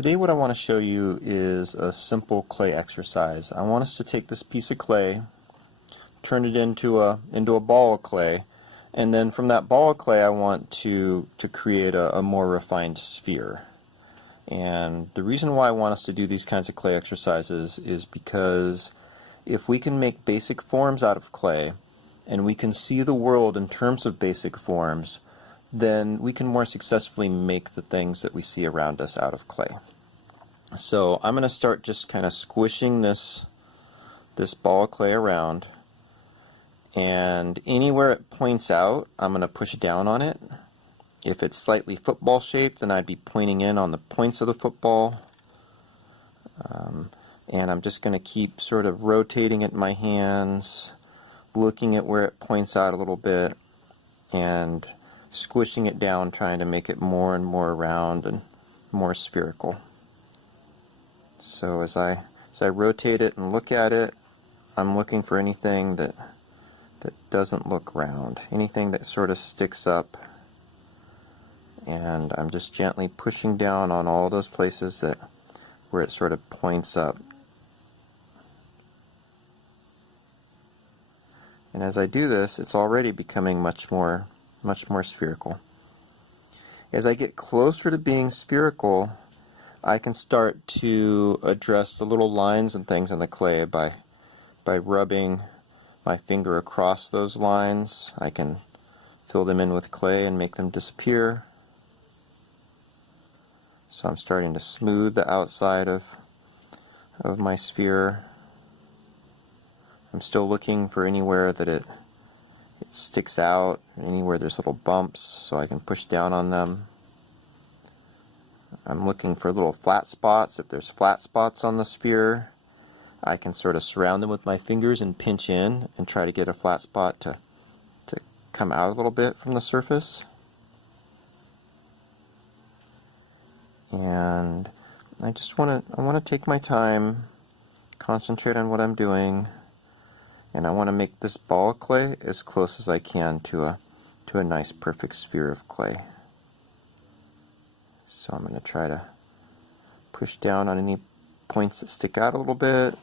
Today what I want to show you is a simple clay exercise. I want us to take this piece of clay, turn it into a ball of clay, and then from that ball of clay I want to create a more refined sphere. And the reason why I want us to do these kinds of clay exercises is because if we can make basic forms out of clay and we can see the world in terms of basic forms, then we can more successfully make the things that we see around us out of clay. So I'm going to start just kind of squishing this ball of clay around, and anywhere it points out I'm going to push down on it. If it's slightly football shaped, then I'd be pointing in on the points of the football, and I'm just going to keep sort of rotating it in my hands, looking at where it points out a little bit, and squishing it down, trying to make it more and more round and more spherical. So as I rotate it and look at it, I'm looking for anything that doesn't look round, anything that sort of sticks up, and I'm just gently pushing down on all those places where it sort of points up. And as I do this, it's already becoming much more spherical. As I get closer to being spherical, I can start to address the little lines and things in the clay by rubbing my finger across those lines. I can fill them in with clay and make them disappear. So I'm starting to smooth the outside of my sphere. I'm still looking for anywhere that it sticks out, anywhere there's little bumps, so I can push down on them. I'm looking for little flat spots. If there's flat spots on the sphere, I can sort of surround them with my fingers and pinch in and try to get a flat spot to come out a little bit from the surface. And I want to take my time, concentrate on what I'm doing, and I want to make this ball of clay as close as I can to a nice perfect sphere of clay. So I'm going to try to push down on any points that stick out a little bit.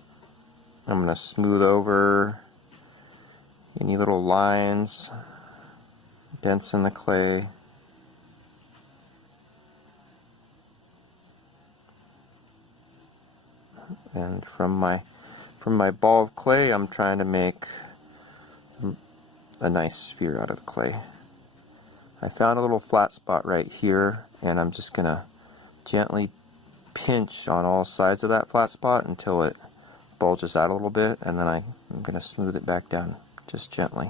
I'm going to smooth over any little lines, dents in the clay. And from my ball of clay, I'm trying to make a nice sphere out of the clay. I found a little flat spot right here, and I'm just going to gently pinch on all sides of that flat spot until it bulges out a little bit, and then I'm going to smooth it back down just gently.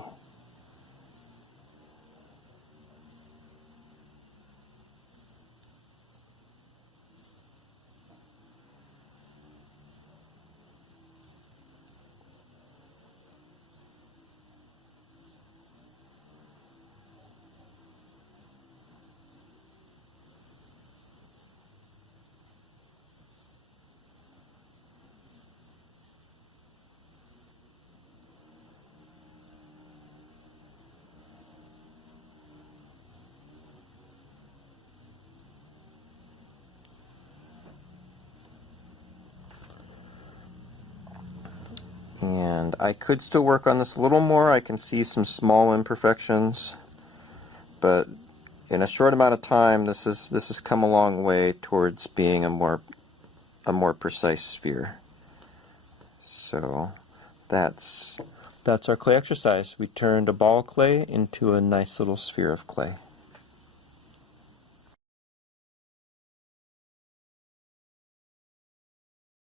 And I could still work on this a little more. I can see some small imperfections, but in a short amount of time this has come a long way towards being a more precise sphere. So that's our clay exercise. We turned a ball of clay into a nice little sphere of clay.